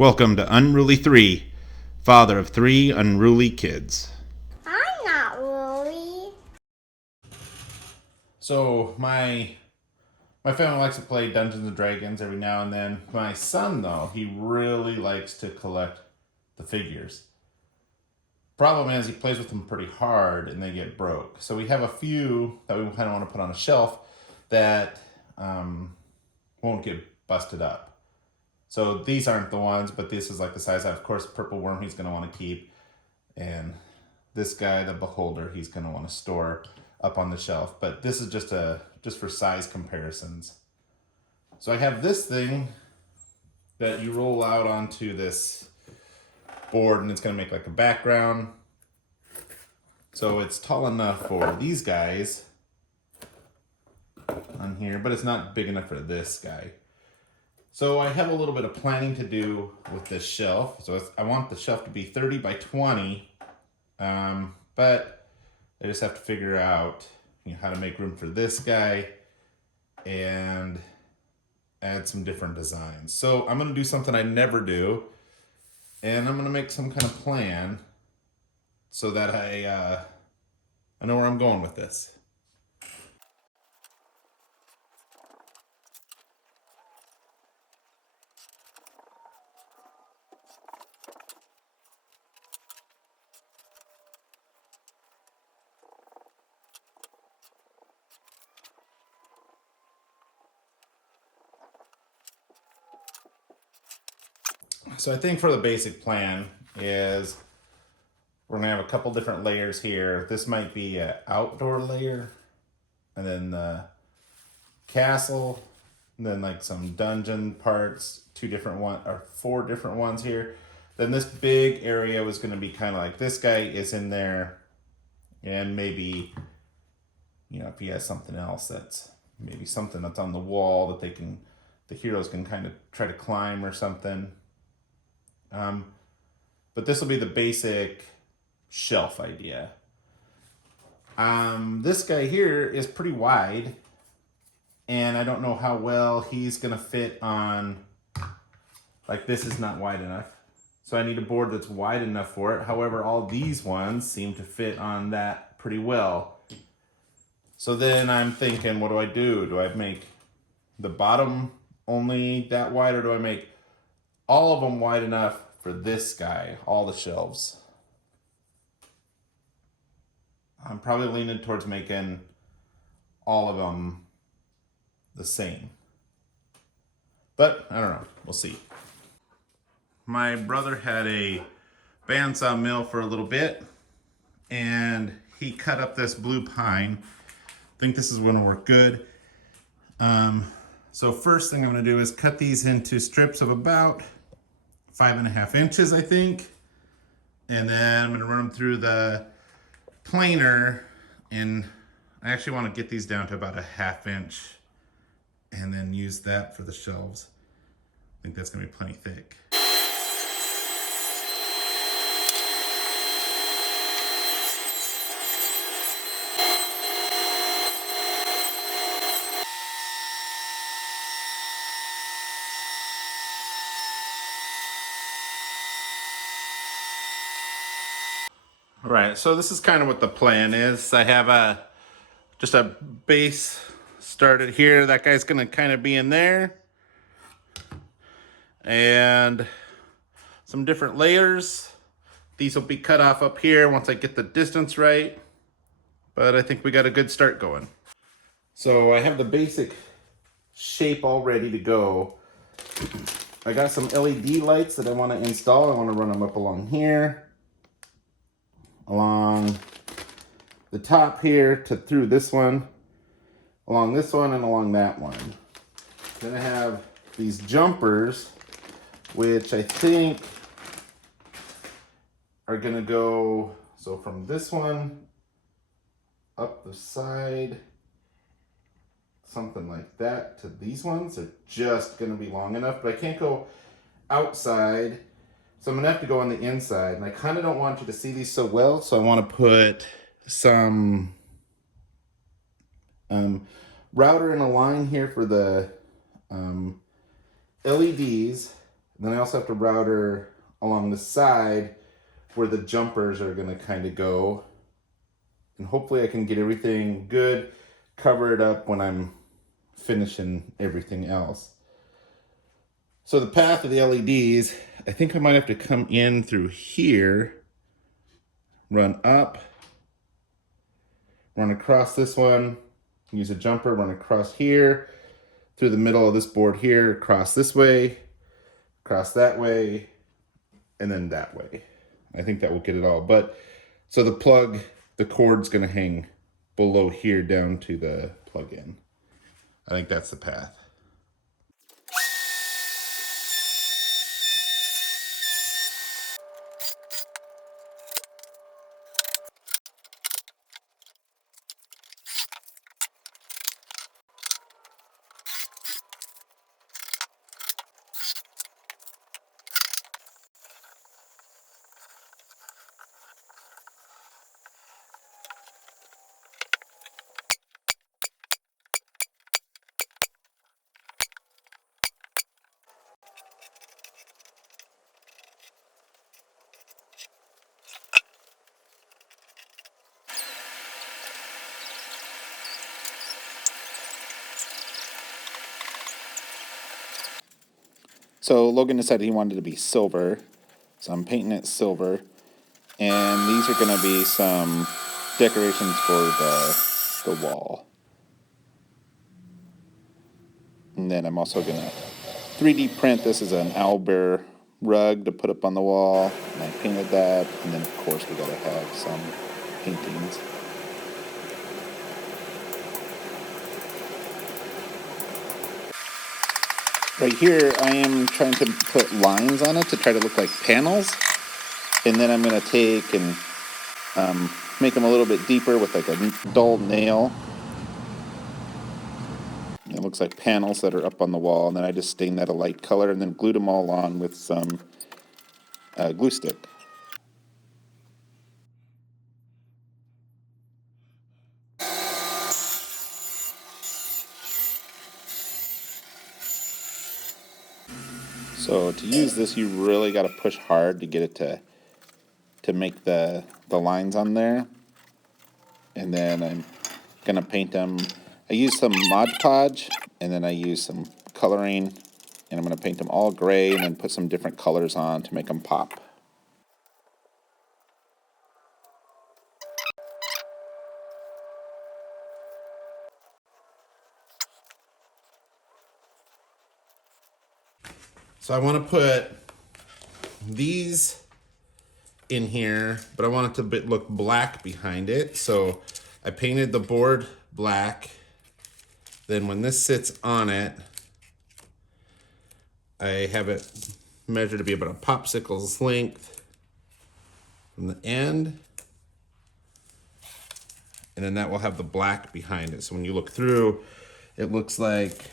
Welcome to Unruly 3, father of 3 unruly kids. I'm not really. So my family likes to play Dungeons and Dragons every now and then. My son, though, he really likes to collect the figures. Problem is, he plays with them pretty hard and they get broke. So we have a few that we kind of want to put on a shelf that won't get busted up. So these aren't the ones, but this is like the size. Of course, Purple Worm he's going to want to keep. And this guy, the Beholder, he's going to want to store up on the shelf. But this is just for size comparisons. So I have this thing that you roll out onto this board, and it's going to make like a background. So it's tall enough for these guys on here, but it's not big enough for this guy. So I have a little bit of planning to do with this shelf. So I want the shelf to be 30 by 20, but I just have to figure out how to make room for this guy and add some different designs. So I'm going to do something I never do, and I'm going to make some kind of plan so that I know where I'm going with this. So I think for the basic plan is we're going to have a couple different layers here. This might be an outdoor layer, and then the castle, and then like some dungeon parts, 4 different ones here. Then this big area was going to be kind of like this guy is in there, and maybe, if he has something else maybe something that's on the wall that the heroes can kind of try to climb or something. But this will be the basic shelf idea. This guy here is pretty wide, and I don't know how well he's gonna fit on, like this is not wide enough. So I need a board that's wide enough for it. However, all these ones seem to fit on that pretty well. So then I'm thinking, what do I do? Do I make the bottom only that wide, or do I make all of them wide enough for this guy, all the shelves? I'm probably leaning towards making all of them the same. But I don't know. We'll see. My brother had a bandsaw mill for a little bit, and he cut up this blue pine. I think this is going to work good. So first thing I'm going to do is cut these into strips of about 5.5 inches, I think. And then I'm going to run them through the planer, and I actually want to get these down to about a 1/2 inch and then use that for the shelves. I think that's going to be plenty thick. All right, so this is kind of what the plan is. I have just a base started here. That guy's gonna kind of be in there. And some different layers. These will be cut off up here once I get the distance right. But I think we got a good start going. So I have the basic shape all ready to go. I got some LED lights that I want to install. I want to run them up along here, along the top here to through this one, along this one, and along that one. Then I have these jumpers, which I think are gonna go, so from this one up the side, something like that, to these ones are just gonna be long enough, but I can't go outside. So I'm gonna have to go on the inside, and I kind of don't want you to see these so well, so I want to put some router in a line here for the LEDs. And then I also have to router along the side where the jumpers are gonna kind of go. And hopefully I can get everything good, cover it up when I'm finishing everything else. So the path of the LEDs, I think I might have to come in through here, run up, run across this one, use a jumper, run across here, through the middle of this board here, across this way, across that way, and then that way. I think that will get it all. But so the plug, the cord's gonna hang below here down to the plug-in. I think that's the path. So Logan decided he wanted it to be silver, so I'm painting it silver. And these are going to be some decorations for the wall. And then I'm also going to 3D print this as an owlbear rug to put up on the wall. And I painted that. And then, of course, we got to have some paintings. Right here, I am trying to put lines on it to try to look like panels. And then I'm going to take and make them a little bit deeper with like a dull nail. It looks like panels that are up on the wall. And then I just stain that a light color and then glued them all on with some glue stick. So to use this, you really got to push hard to get it to make the lines on there. And then I'm gonna paint them. I use some Mod Podge, and then I use some coloring, and I'm gonna paint them all gray, and then put some different colors on to make them pop. So I want to put these in here, but I want it to look black behind it. So I painted the board black. Then when this sits on it, I have it measured to be about a popsicle's length from the end. And then that will have the black behind it. So when you look through, it looks like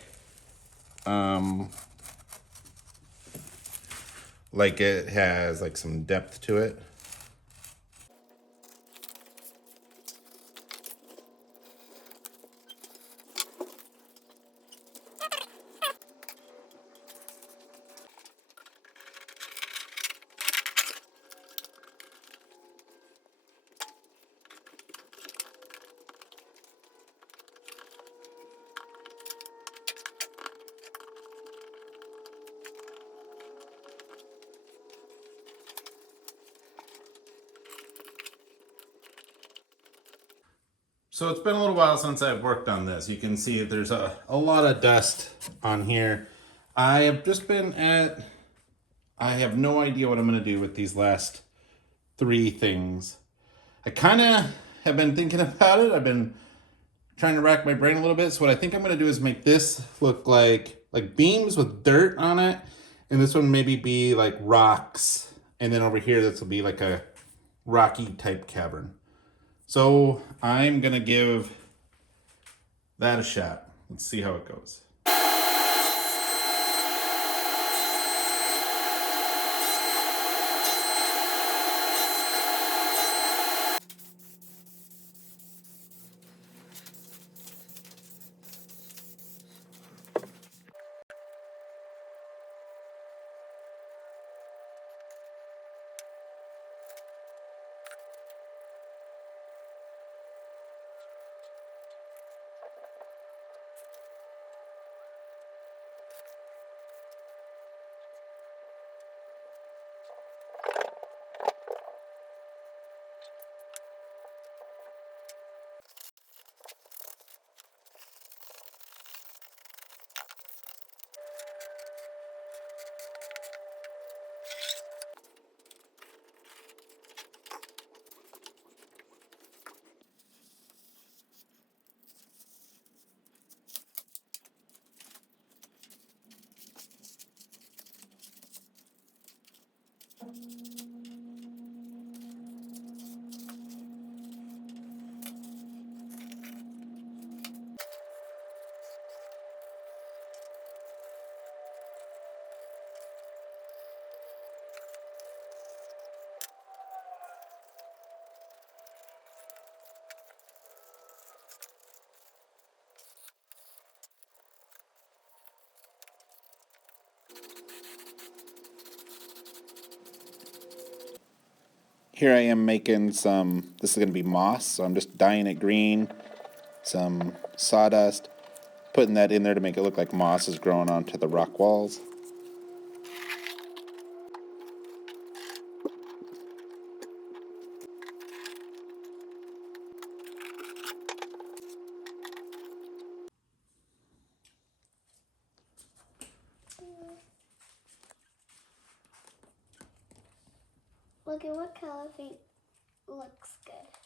it has like some depth to it. So it's been a little while since I've worked on this. You can see there's a lot of dust on here. I have just been I have no idea what I'm going to do with these last 3 things. I kind of have been thinking about it. I've been trying to rack my brain a little bit. So what I think I'm going to do is make this look like beams with dirt on it. And this one maybe be like rocks. And then over here, this will be like a rocky type cavern. So I'm gonna give that a shot. Let's see how it goes. Here I am making some, this is going to be moss, so I'm just dyeing it green, some sawdust, putting that in there to make it look like moss is growing onto the rock walls. Look at what color paint looks good.